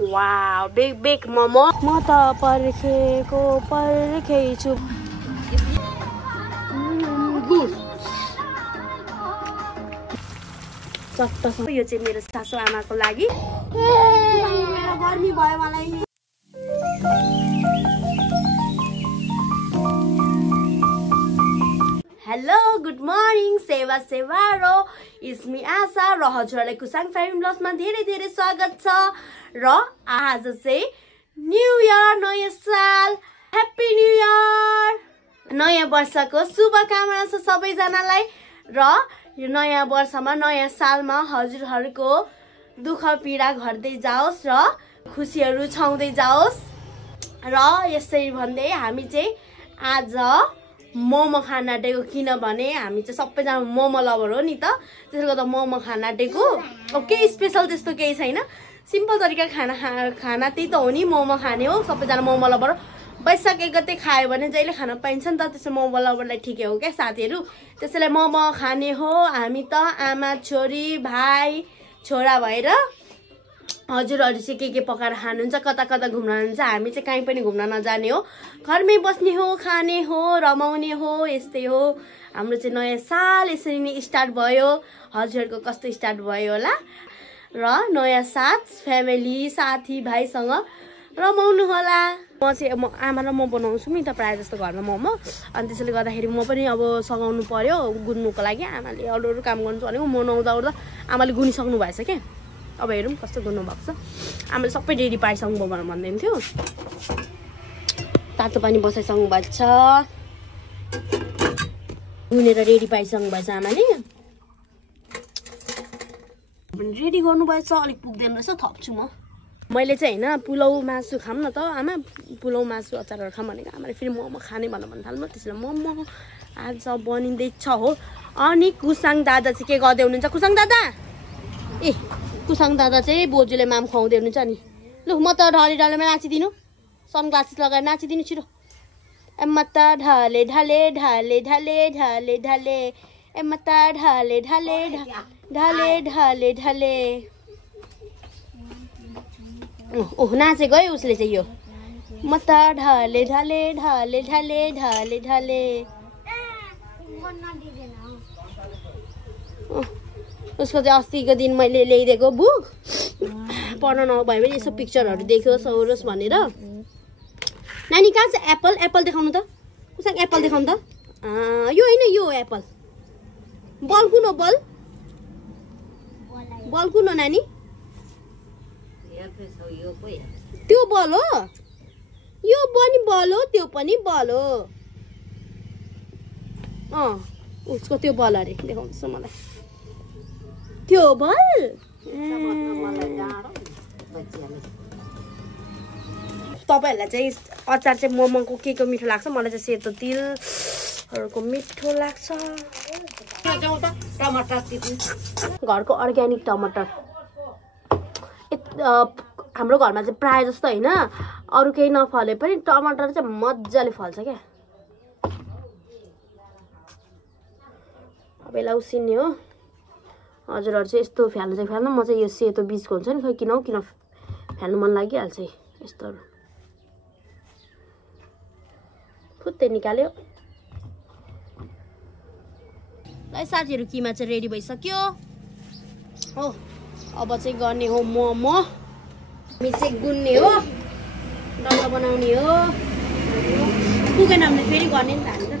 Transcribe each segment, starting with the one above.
wow bake momo म त पर्खेछु चट्ट यो चाहिँ मेरो सासु आमाको लागि गर्मी भयो मलाई हेलो गुड मर्निङ सेवारो इट्स मी आशा र हजुरलाई कुसाङ फ्यामिली ब्लग्समा धेरै स्वागत छ र आज चाहिँ न्यू इयर नयाँ साल ह्याप्पी न्यू इयर नयाँ वर्षको शुभकामना छ सबैजनालाई र यो नयाँ वर्षमा नयाँ सालमा हजुरहरूको दुःख पीडा घट्दै जाओस् र खुसीहरू छाउँदै जाओस् र यसै भन्दै हामी चाहिँ आज मोमो खान आँटेको किनभने हामी चाहिँ सबैजना मोमो लभर हो नि त त्यसले गर्दा मोमो खान आँटेको केही स्पेसल त्यस्तो केही छैन सिम्पल तरिका खाना त्यही त हो नि मोमो खाने हो सबैजना मोमो लभर वैशाख 1 गते खायो भने जहिले खान पाइन्छ नि त त्यसो मोमो लभरलाई ठिकै हो क्या साथीहरू त्यसैले मोमो खाने हो हामी त आमा छोरी भाइ छोरा भएर हजुरहरू चाहिँ के पकाएर खानुहुन्छ कता कता घुम्न जानुहुन्छ हामी चाहिँ कहीँ पनि घुम्न नजाने हो घरमै बस्ने हो खाने हो रमाउने हो यस्तै हो हाम्रो चाहिँ नयाँ साल यसरी नै स्टार्ट भयो हजुरहरूको कस्तो स्टार्ट भयो होला र नयाँ साथ फ्यामिली साथी भाइसँग रमाउनु होला म चाहिँ आमा र म बनाउँछु नि त प्रायः जस्तो घरमा मोमो अनि त्यसैले गर्दाखेरि म पनि अब सघाउनु पर्यो गुन्नुको लागि आमाले अरू काम गर्नु भनेको म नहुँदा आमाले गुनिसक्नु भएछ क्या अब हेरौँ कस्तो गुन्नु भएको छ आमाले सबै रेडी पारिसक्नु भयो भनेर भन्दै थियो तातो पानी बसाइसक्नु भएको छ गुनेर रेडी पारिसक्नु भएछ आमाले रेडी गर्नुभएछ अलिक पुग्दैन रहेछ थप्छु मैले चाहिँ होइन पुलाउ मासु खाऊँ न त आमा पुलाउ मासु अचारहरू खाऊँ भनेको आमाले फेरि मोमो खाने भन्न थाल्नु त्यसैले मोमो आज बनिँदैछ हो अनि कुसाङ दादा चाहिँ के गर्दै हुनुहुन्छ कुसाङ दादा ए कुसाङ दादा चाहिँ बोजूले माम खुवाउँदै हुनुहुन्छ नि लु म त ढलेमा नाचिदिनु सनग्लासेस लगाएर नाचिदिनु छिटो ए म त ढले ढले ढले ढले ढले ढले ए म त ढले ढले ढले ढले ढले ओह नाचेको है उसले चाहिँ यो म त ढले ढले ढले ढले ढले ढले उसको चाहिँ अस्तिको दिन मैले ल्याइदिएको बुक पढ्न नभए पनि यसो पिक्चरहरू देख्यो सौरोस् भनेर नानी कहाँ छ एप्पल एप्पल देखाउनु त कुसाङ एप्पल देखाउनु त यो होइन यो एप्पल बल कुन हो बल कुन हो नानी त्यो बल हो यो पनि बल हो त्यो पनि बल हो उसको त्यो बल अरे देखाउँदैछ मलाई त्यो बल तपाईहरुलाई चाहिँ अचार चाहिँ मोमोको के को मिठो लाग्छ मलाई चाहिँ सेतो तिलहरुको मिठो लाग्छ घरको अर्ग्यानिक टमाटर हाम्रो घरमा चाहिँ प्राय जस्तो हैन अरु केही नफले पनि टमाटर चाहिँ मज्जाले फल्छ क्या अब यसलाई उसिन्ने हो हजुरहरु चाहिँ यस्तो फ्याल्नु चाहिँ फ्याल्नु म चाहिँ यो सेतो बीजको हुन्छ नि खै किन फ्याल्नु मन लागिहाल्छ यस्तोहरु फुत्तै निकाल्यो ल साथीहरु किमा चाहिँ रेडी भइसक्यो हो अब चाहिँ गर्ने हो मोमो हामी चाहिँ गुन्ने हो डल्ला बनाउने हो पुगेन भने फेरि गर्ने नि त हामी त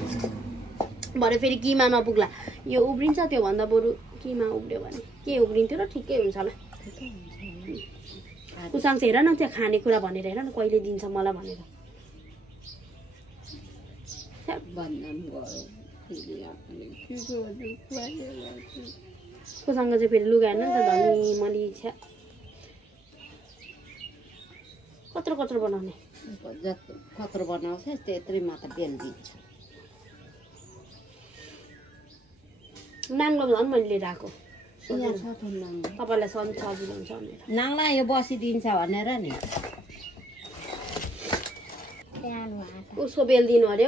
भरे फेरि किमा नपुग्ला यो उब्रिन्छ त्यो भन्दा बरु किमा उब्रियो भने के उब्रिन्थ्यो र ठिकै हुन्छ होला कुसाङ चाहिँ हेर न त्यो खाने कुरा भनेर हेर न कहिले दिन्छ मलाई भनेर कुसाङ चाहिँ फेरि लुगा हेर्न नि त धनी मली छ कत्रो बनाउने कत्रो बनाउँछ त्यत्रै मात्र बेल दिन्छ नाङ्लो झन् मैले लिएर आएको तपाईँलाई सजिलो हुन्छ भनेर नाङ्ला यो बसिदिन्छ भनेर नि उसको बेल दिनु अरे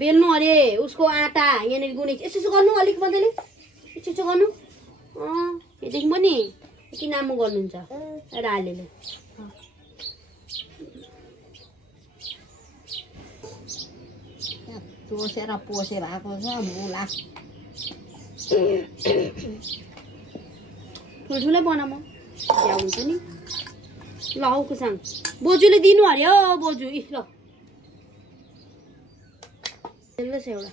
बेल्नु अरे उसको आटा यहाँनिर गुने यसो गर्नु अलिक मजाले यसो गर्नु यतिको पनि यति नामो गर्नुहुन्छ रालेले चोसेर पोसेर आएको छ मुला ठुल्ठुलै बना म या हुन्छ नि ल हौ कुसाङ बोजूले दिनु अरे हो बोजू ल ल छ एउटा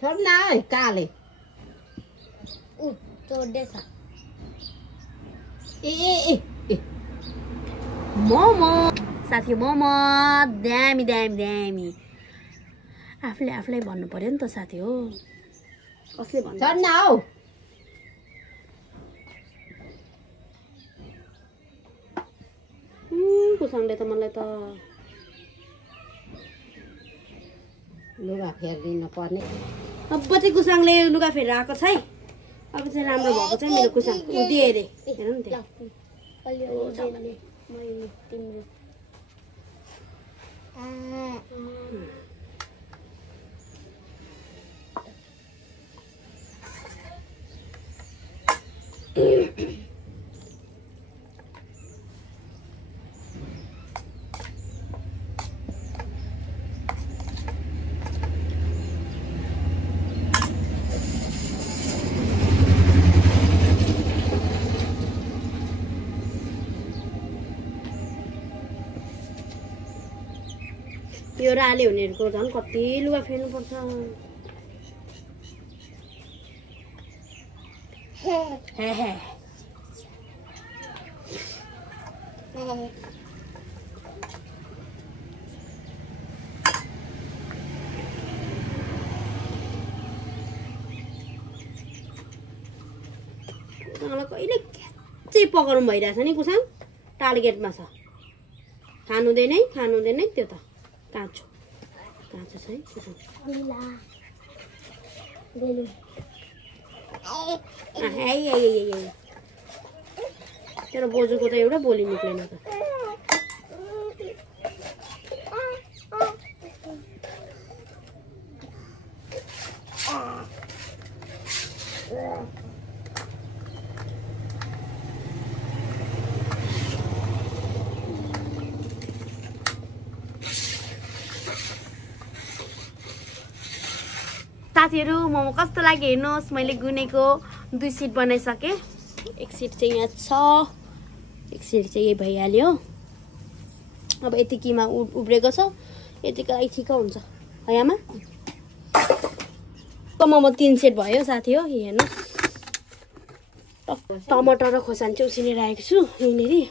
छोड न काले चोड्दैछ ए मोमो साथी मोमो दामी दामी दामी आफूलाई भन्नु पर्यो नि त साथी हो कसले भन्छ छोड न हौ कुसाङले त मलाई त लुगा फेरिदिनु पर्ने अब चाहिँ कुसाङले लुगा फेरेर आएको छ है अब चाहिँ राम्रो भएको छ मेरो कुसाङ दिए अरे हेर नि त्यहाँ यो राले हुनेहरूको झन् कति लुगा फेर्नुपर्छ कहिले क्याच्चै पकाउनु भइरहेछ नि कुसाङ टार्गेटमा छ खानुहुँदैन त्यो त काँचो छ है तेरो बोजूको त एउटा बोली निक्लेन त साथीहरु मोमो कस्तो लाग्यो हेर्नुहोस् मैले गुनेको 2 सिट बनाइसके एक सिट चाहिँ यहाँ छ एक सिट चाहिँ यही भइहाल्यो अब यतिकीमा उब्रेको छ यतिको लागि ठिक हुन्छ है आमा मोमो 3 सेट भयो साथी हो हेर्नुहोस् टमाटर र खोर्सानी चाहिँ उसिनेर राखेको छु यहीँनेरि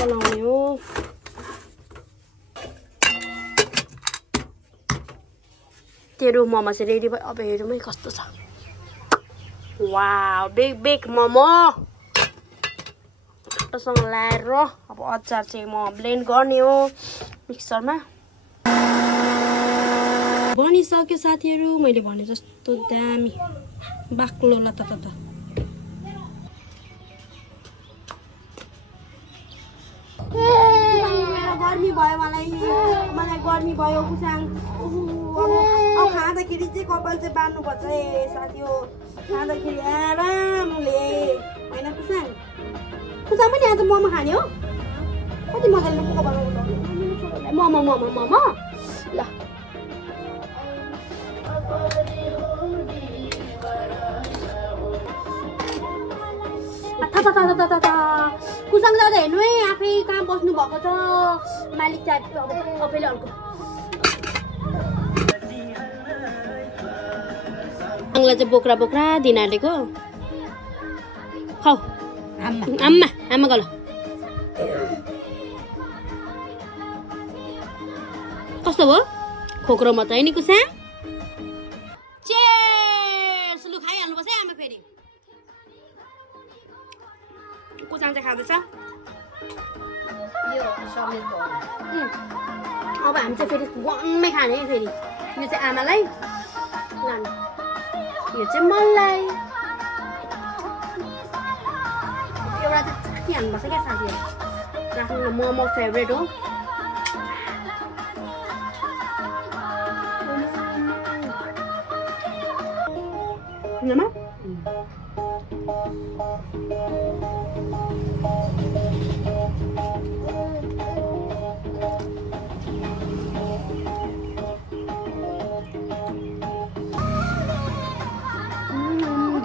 बनाउने हो तेरो मोमो चाहिँ रेडी भयो अब हेरौँ है कस्तो छ वाउ बिग मोमो सँग लाएर अब अचार चाहिँ म ब्लेन्ड गर्ने हो मिक्सरमा बनिसक्यो साथीहरु मैले भने जस्तो दामी बाक्लो ल त गर्मी भयो मलाई गर्मी भयो कुसाङ अब खाँदाखेरि चाहिँ कपाल चाहिँ बान्नुपर्छ है साथी हो खाँदाखेरि आरामले होइन कुसाङ पनि आज मोमो खाने हो कति मजाले कपाल मोमो ल कुसाङ दादा हेर्नु है आफै कहाँ बस्नु भएको छ मालिक चाहिँ सबैले अर्को कुसाङलाई चाहिँ बोक्रा दिन हालेको खाऊ आमा गल कस्तो भयो खोक्रो मात्र है नि कुसाङ चेयर्स लु खाइहाल्नुपर्छ है आमा फेरि कुसाङ चाहिँ खाँदैछ अब हामी चाहिँ फेरि गनमै खाने है फेरि यो चाहिँ आमालाई लानु यो चाहिँ मलाई एउटा चाहिँ चाखिहाल्नुपर्छ क्या साथीहरू आफ्नो मोमो फेभरेट हो नमा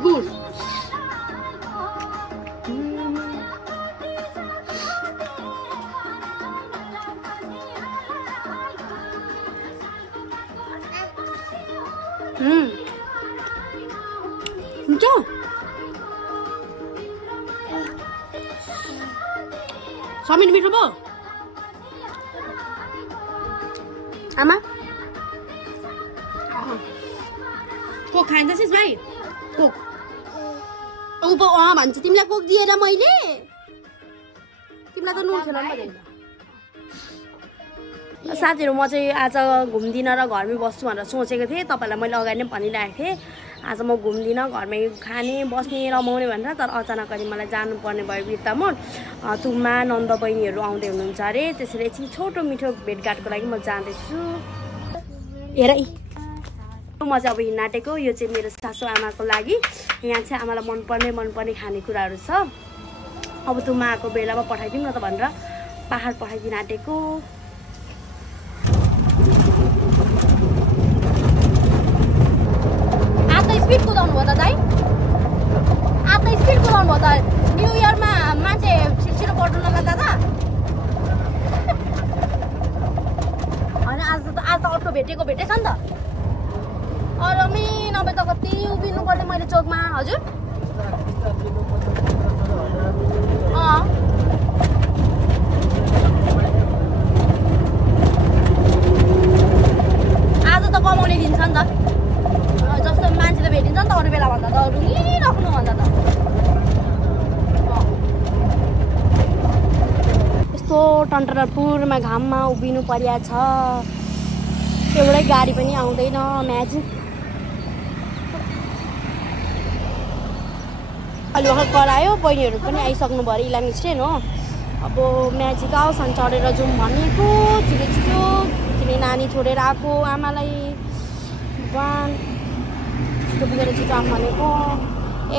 good हुन्छ समिन मिठो भयो आमा कोक खाँदैछस् भाइ कोक ऊपर भन्छ तिमीलाई कोक दिएर मैले तिमीलाई त नुन खेल साथीहरू म चाहिँ आज घुम्दिनँ र घरमै बस्छु भनेर सोचेको थिएँ तपाईँलाई मैले अगाडि नै भनिरहेको थिएँ आज म घुम्दिनँ घरमै खाने बस्ने रमाउने भनेर तर अचानक अनि मलाई जानुपर्ने भयो बिर्तामोड तुमा नन्द बहिनीहरू आउँदै हुनुहुन्छ अरे त्यसरी एकछिन छोटो मिठो भेटघाटको लागि म जाँदैछु हेर म चाहिँ अब हिँडाटेको यो चाहिँ मेरो सासु आमाको लागि यहाँ चाहिँ आमालाई मनपर्ने खानेकुराहरू छ अब तुमा आएको बेलामा पठाइदिउँ न त भनेर पहाड पठाइदिन आँटेको स्पिड कुदाउनु भयो दाइ आज स्पिड कुदाउनु भयो त न्यू इयरमा मान्छे छिटो बढ्नु नला दादा होइन आज त अटो भेटेछ नि त अरमी नभए त कति उभिनु पर्ने मैले चोकमा हजुर आज त कमाउने दिन्छ नि त जस्तो मान्छेले भेटिन्छ नि त अरू बेला भन्दा त रुँगिराख्नु भन्दा त यस्तो टन्टरपुरमा घाममा उभिनु परिया छ एउटै गाडी पनि आउँदैन म्याजिक अलि भर्खर करायो बहिनीहरू पनि आइसक्नु भयो इलामी स्टेन हो अब म्याजिक आओस् अनि चढेर जाउँ भनेको छिटो किन नानी छोडेर आएको आमालाई भगवान पुगेर छिटो आऊँ भनेको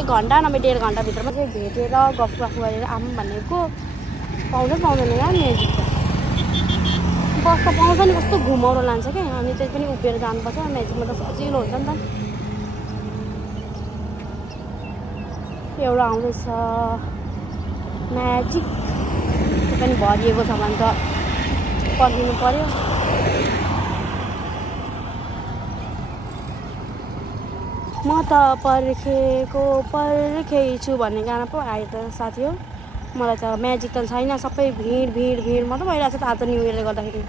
1 घन्टा नभए 1.5 घन्टाभित्रमा चाहिँ भेटेर गफ गरेर आऊँ भनेको पाउँदैन यार म्याजिक बस त पाउँछ नि कस्तो घुमाउरो लान्छ क्या अनि त्यही पनि उभिएर जानुपर्छ म्याजिकमा त सजिलो हुन्छ नि त एउटा आउँदैछ म्याजिक त्यो पनि भरिएको छ भने त पर्खिनु पर्यो म त पर्खेछु भन्ने गाना पो आयो त साथी हो मलाई त म्याजिक त छैन सबै भिड मात्रै भइरहेको छ त आज न्यू इयरले गर्दाखेरि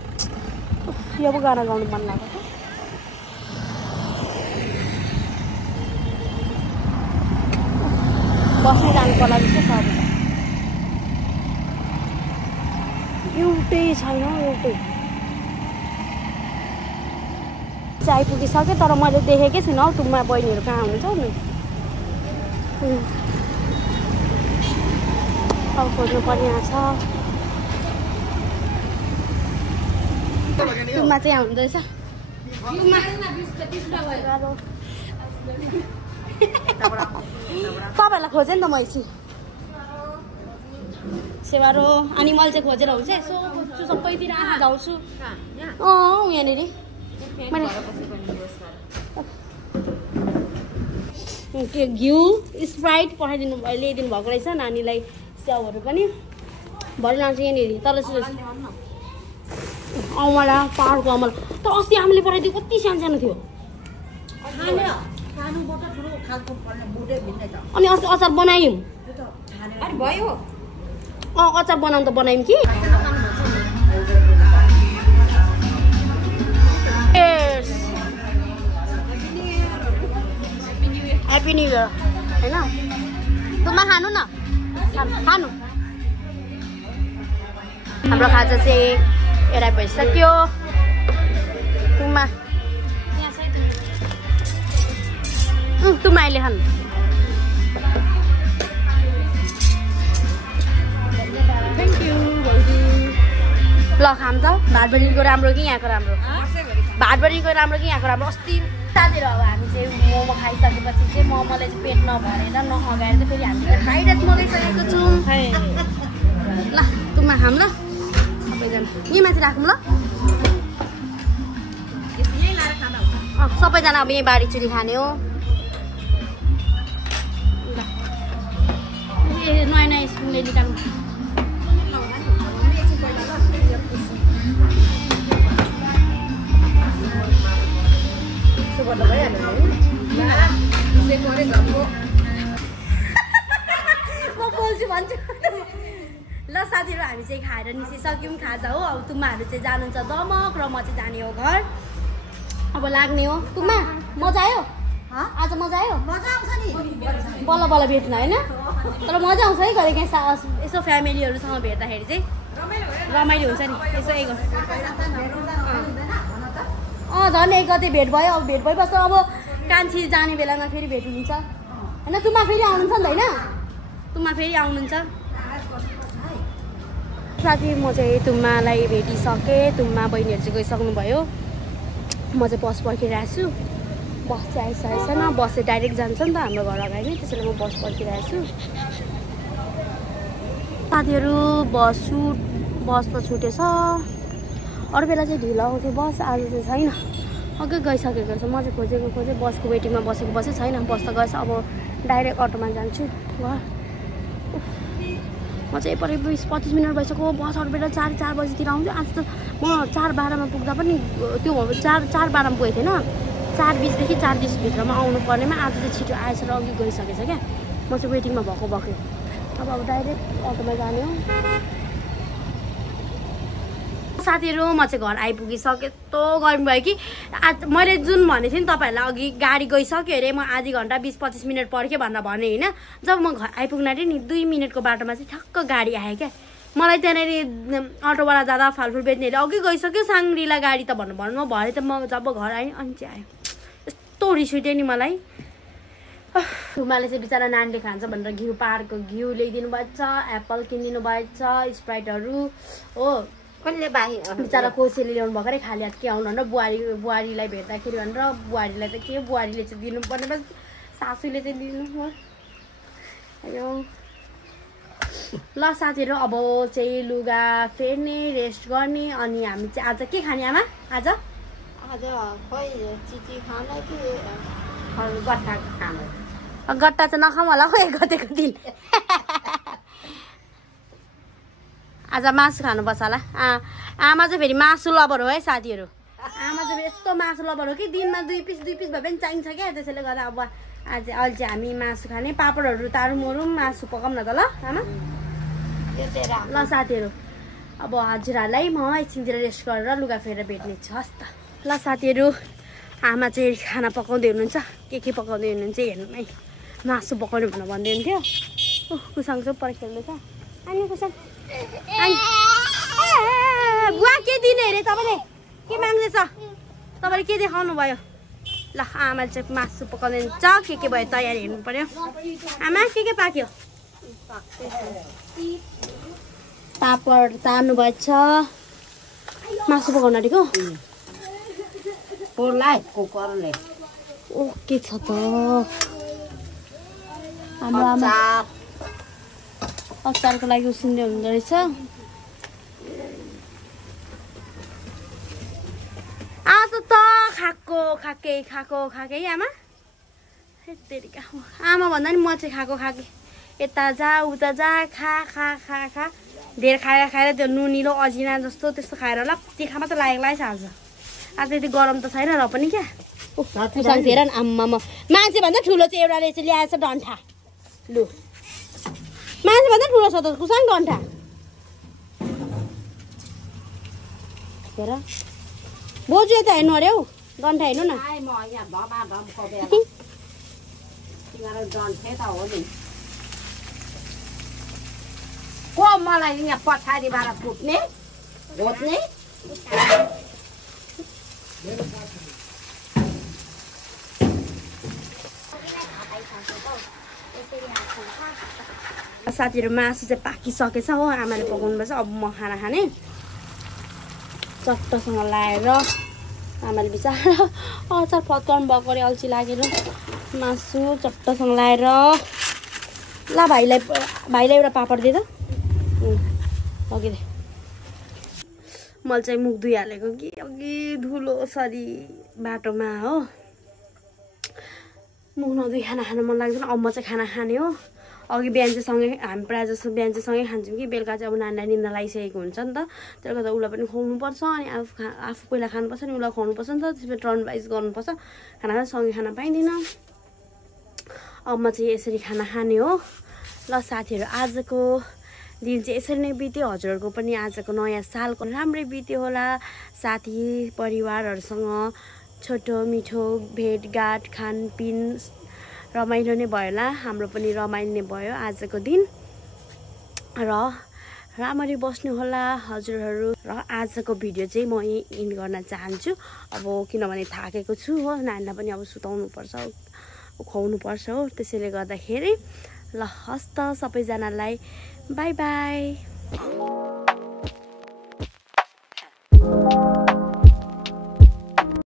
यो पो गाना गाउनु मन लाग्यो बस्नै जानु पर्ला जस्तो छ अब एउटै छैन एउटै चाहिँ आइपुगिसक्यो तर मैले देखेकै छुइनँ हौ तुमा बहिनीहरू कहाँ हुनुहुन्छ नि अब खोज्नु पर्ने छ तुमा चाहिँ यहाँ हुँदैछ तपाईँहरूलाई खोजेँ नि त मैले सेवारो अनि मैले चाहिँ खोजेर हुन्छ यसो खोज्छु सबैतिर आँखा गाउँछु यहाँनिर घिउ स्प्राइट पठाइदिनु ल्याइदिनु भएको रहेछ नानीलाई स्याउहरू पनि भरि लान्छ यहाँनिर तल अमला पाहाडको अमला तर अस्ति आमाले पठाइदियो कति सानो थियो अनि अस्ति अचार बनायौँ अचार बनाउनु त बनायौँ कि ह्याप्पी न्यू इयर होइन तुमा खानु न खानु हाम्रो खाजा चाहिँ एउटा भइसक्यो तुमा तुमा अहिले खानु थ्याङ्क यू ल खाम त भातबडीको राम्रो कि यहाँको राम्रो भातबडीको राम्रो कि यहाँको राम्रो अस्ति साथीहरू अब हामी चाहिँ मोमो खाइसकेपछि चाहिँ मोमोले चाहिँ पेट नभरेर नअगाएर चाहिँ फेरि हामीले फ्राइड राइस मगाइसकेको छौँ ल तुमा खाम ल सबैजना यहीँ माथि राखौँ ल सबैजना अब यहीँ बारी चुरी खाने हो नयाँ नयाँ स्पुनले निकाल्नु म बोल्छु भन्छु ल साथीहरू हामी चाहिँ खाएर निस्किसक्यौँ खाजा हो अब तुम्माहरू चाहिँ जानुहुन्छ दमक र म चाहिँ जाने हो घर अब लाग्ने हो तुम्मा मजा आयो आज मजा आयो मजा आउँछ नि बल्ल बल्ल भेट्न होइन तर मजा आउँछ है कहिले काहीँ यसो फ्यामिलीहरूसँग भेट्दाखेरि चाहिँ रमाइलो हुन्छ नि यसो एक झन् एक गते भेट भयो अब भेट भइबस्छ अब कान्छी जाने बेलामा फेरि भेट हुन्छ होइन तुम्मा फेरि आउनुहुन्छ नि त होइन तुम्मा फेरि आउनुहुन्छ साथी म चाहिँ तुम्मालाई भेटिसकेँ तुम्मा बहिनीहरू चाहिँ गइसक्नुभयो म चाहिँ बस पर्खिरहेको छु बस चाहिँ आइसकेको छैन बस चाहिँ डाइरेक्ट जान्छ नि त हाम्रो घर अगाडि त्यसैले म बस पर्खिरहेको छु साथीहरू बस त छुटेछ अरू बेला चाहिँ ढिलो आउँथ्यो बस आज चाहिँ छैन अघि गइसकेको छ म चाहिँ खोजेको बसको वेटिङमा बसेको छैन बस त गएछ अब डाइरेक्ट अटोमा जान्छु घर म चाहिँ परे 20-25 मिनट भइसक्यो बस अरू बेला 4 बजीतिर आउँछु आज त म 4:12मा पुग्दा पनि त्यो 4:12मा पुगेको थिएन 4:20देखि 4:30 भित्रमा आउनु पर्नेमा आज चाहिँ छिटो आएछ र अघि गइसकेछ क्या म चाहिँ वेटिङमा भएको अब डाइरेक्ट अटोमा जाने हो साथीहरू म चाहिँ घर आइपुगिसकेँ यस्तो गर्मी भयो कि आज मैले जुन भनेको थिएँ नि तपाईँहरूलाई अघि गाडी गइसक्यो अरे म आधी घन्टा 20-25 मिनट पर्खेँ भनेर भने होइन जब म घर आइपुग्न आँटेँ नि 2 मिनटको बाटोमा चाहिँ ठक्क गाडी आयो क्या मलाई त्यहाँनिर अटोवाला दादा फलफुल बेच्नेहरूले अघि गइसक्यो साङ्ग्रीला गाडी त भन्नु म भरे त म जब घर आएँ अनि चाहिँ आयो यस्तो रिस उठ्यो नि मलाई तुमाले चाहिँ बिचरा नानीले खान्छ भनेर घिउ पाहाडको घिउ ल्याइदिनु भएको छ एप्पल किनिदिनु भएको छ स्प्राइटहरू हो कसले बाही बिचरा कोसेले ल्याउनु भर्खरै खाली हात के आउनु भनेर बुहारीलाई भेट्दाखेरि भनेर बुहारीलाई त के बुहारीले चाहिँ दिनुपर्ने बस सासूले चाहिँ दिनु ल साथीहरू अब चाहिँ लुगा फेर्ने रेस्ट गर्ने अनि हामी चाहिँ आज के खाने आमा आज खोइ चिची खाना कि गट्टा खानु गट्टा चाहिँ नखाउँ होला खै गतेको दिन आज मासु खानुपर्छ होला आमा चाहिँ फेरि मासु लबर हो है साथीहरू आमा चाहिँ यस्तो मासु लबर हो कि दिनमा 2 पिस भए पनि चाहिन्छ क्या त्यसैले गर्दा अब आज अहिले चाहिँ हामी मासु खाने पापडहरू तारौँ मरौँ मासु पकाउँ न त ल आमा ल साथीहरू अब हजुरहरूलाई म एकछिनतिर रेस्ट गरेर लुगा फेरेर भेट्ने छु हस् त ल साथीहरू आमा चाहिँ खाना पकाउँदै हुनुहुन्छ के पकाउँदै हुनुहुन्छ हेर्नु है मासु पकाउनु भनेर भन्दै हुन्थ्यो कुसाङ चाहिँ पर खेल्दैछ अनि कुसाङ बुवा के दिने अरे तपाईँले के माग्दैछ तपाईँले के देखाउनु भयो ल आमाले चाहिँ मासु पकाउँदै हुन्छ के भयो तयारी हेर्नु पर्यो आमा के पाक्यो पापड तार्नु भएको छ मासु पकाउनु आँटेको कुकरले के छ त हाम्रो आमा अचारको लागि उसिन्दै हुँदो रहेछ आज त खाके आमा आमा भन्दा नि म चाहिँ खाके यता जा उता जा खा धेर खाएर त्यो नुनिलो अजिना जस्तो त्यस्तो खाएर होला तिखा मात्र लागेको छ आज यति गरम त छैन र पनि क्या कुसाङ हेर न आम्मामा मान्छे भन्दा ठुलो चाहिँ एउटाले चाहिँ ल्याएछ डन्ठा लु मान्छे भन्दा ठुलो छ त कुसाङ डन्ठा हेर बोजू यता हेर्नु अरे हौ डन्ठा हेर्नु न को मलाई यहाँ पछाडिबाट फुट्ने घोच्ने साथीहरू मासु चाहिँ पाकिसकेछ हो आमाले पकाउनु पर्छ अब म खाना खाने चट्टसँग लाएर आमाले बिचारा अचार फत्काउनु भएको अरे अल्छी लागेर मासु चट्टसँग लाएर ल भाइलाई एउटा पापड दे त अघि दे मैले चाहिँ मुख धुइहालेको कि अघि धुलो सरी बाटोमा हो मुख नधुई खाना खान मन लाग्दैन अब म चाहिँ खाना खाने हो अघि बिहान चाहिँ सँगै हामी प्रायः जस्तो बिहान चाहिँ सँगै खान्छौँ कि बेलुका चाहिँ अब नानीलाई निन्दा लागिसकेको हुन्छ नि त त्यसले गर्दा उसलाई पनि खुवाउनुपर्छ अनि आफू पहिला खानुपर्छ नि उसलाई खुवाउनुपर्छ नि त त्यसपछि टर्न वाइज गर्नुपर्छ खाना सँगै खान पाइँदैन अब म चाहिँ यसरी खाना खाने हो ल साथीहरू आजको दिन चाहिँ यसरी नै बित्यो हजुरहरूको पनि आजको नयाँ सालको राम्रै बित्यो होला साथी परिवारहरूसँग छोटो मिठो भेटघाट खानपिन रमाइलो नै भयो होला हाम्रो पनि रमाइलो नै भयो आजको दिन र राम्ररी बस्नु होला हजुरहरू र आजको भिडियो चाहिँ म यहीँ इन्ड गर्न चाहन्छु अब किनभने थाकेको छु हो नानीलाई पनि अब सुताउनु पर्छ खुवाउनु पर्छ हो त्यसैले गर्दाखेरि ल हस्त सबैजनालाई बाई बाई